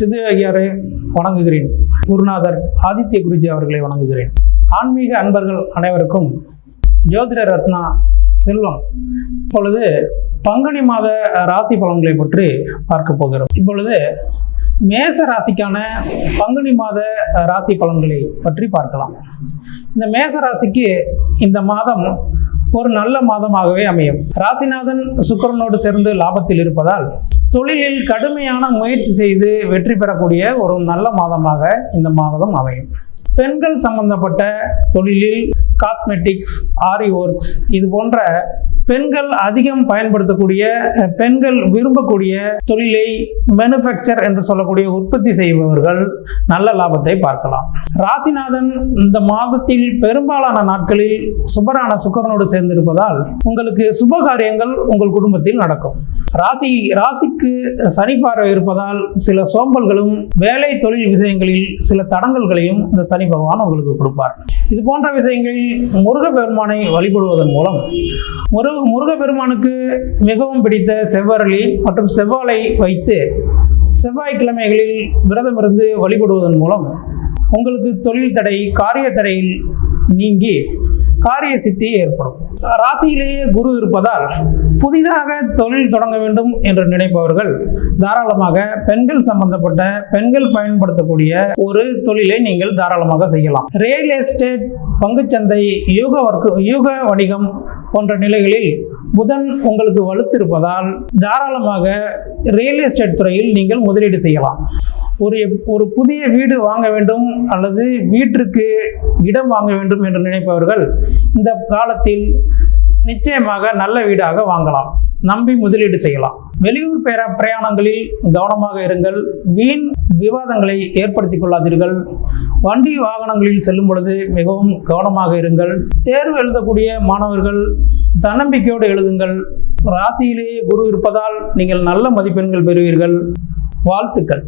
சிது ஐயரை வணங்குகிறேன். குருநாதர் ஆதித்ய குருஜி அவர்களை வணங்குகிறேன். ஆன்மீக அன்பர்கள் அனைவருக்கும் ஜோதிட ரத்னா செல்வம். இப்பொழுது பங்குனி மாத ராசி பலன்களை பற்றி பார்க்க போகிறோம். இப்பொழுது மேச ராசிக்கான பங்குனி மாத ராசி பலன்களை பற்றி பார்க்கலாம். இந்த மேச ராசிக்கு இந்த மாதம் ஒரு நல்ல மாதமாகவே அமையும். ராசிநாதன் சுக்கிரனோடு சேர்ந்து லாபத்தில் இருப்பதால் தொழிலில் கடுமையான முயற்சி செய்து வெற்றி பெறக்கூடிய ஒரு நல்ல மாதமாக இந்த மாதம் அமையும். பெண்கள் சம்பந்தப்பட்ட தொழிலில் காஸ்மெட்டிக்ஸ், ஆரி ஒர்க்ஸ் இது போன்ற பெண்கள் அதிகம் பயன்படுத்தக்கூடிய, பெண்கள் விரும்பக்கூடிய தொழிலை மேனுஃபேக்சர் என்று சொல்லக்கூடிய உற்பத்தி செய்பவர்கள் நல்ல லாபத்தை பார்க்கலாம். ராசிநாதன் இந்த மாதத்தில் பெரும்பாலான நாட்களில் சுபரான சுக்கிரனோடு சேர்ந்திருப்பதால் உங்களுக்கு சுப காரியங்கள் உங்கள் குடும்பத்தில் நடக்கும். ராசிக்கு சனி பார்வை இருப்பதால் சில சோம்பல்களும் வேலை தொழில் விஷயங்களில் சில தடங்கல்களையும் இந்த சனி பகவான் உங்களுக்கு கொடுப்பார். இது போன்ற விஷயங்களில் முருகப்பெருமானை வழிபடுவதன் மூலம் முருகப்பெருமானுக்கு மிகவும் பிடித்த செவ்வரளி மற்றும் செவ்வாழை வைத்து செவ்வாய்க்கிழமைகளில் விரதமிருந்து வழிபடுவதன் மூலம் உங்களுக்கு தொழில் தடை, காரிய தடையில் நீங்கி காரிய சித்தி ஏற்படும். ராசியிலேயே குரு இருப்பதால் புதிதாக தொழில் தொடங்க வேண்டும் என்று நினைப்பவர்கள் தாராளமாக பெண்கள் சம்பந்தப்பட்ட, பெண்கள் பயன்படுத்தக்கூடிய ஒரு தொழிலை நீங்கள் தாராளமாக செய்யலாம். ரியல் எஸ்டேட், பங்குச்சந்தை, யூக வணிகம் போன்ற நிலைகளில் புதன் உங்களுக்கு வலுத்திருப்பதால் தாராளமாக ரியல் எஸ்டேட் துறையில் நீங்கள் முதலீடு செய்யலாம். ஒரு புதிய வீடு வாங்க வேண்டும் அல்லது வீட்டிற்கு இடம் வாங்க வேண்டும் என்று நினைப்பவர்கள் இந்த காலத்தில் நிச்சயமாக நல்ல வீடாக வாங்கலாம். நம்பி முதலீடு செய்யலாம். வெளியூர் பிரயாணங்களில் கவனமாக இருங்கள். வீண் விவாதங்களை ஏற்படுத்திக் கொள்ளாதீர்கள். வண்டி வாகனங்களில் செல்லும் பொழுது மிகவும் கவனமாக இருங்கள். தேர்வு எழுதக்கூடிய மாணவர்கள் தன்னம்பிக்கையோடு எழுதுங்கள். ராசியிலேயே குரு இருப்பதால் நீங்கள் நல்ல மதிப்பெண்கள் பெறுவீர்கள். வாழ்த்துக்கள்.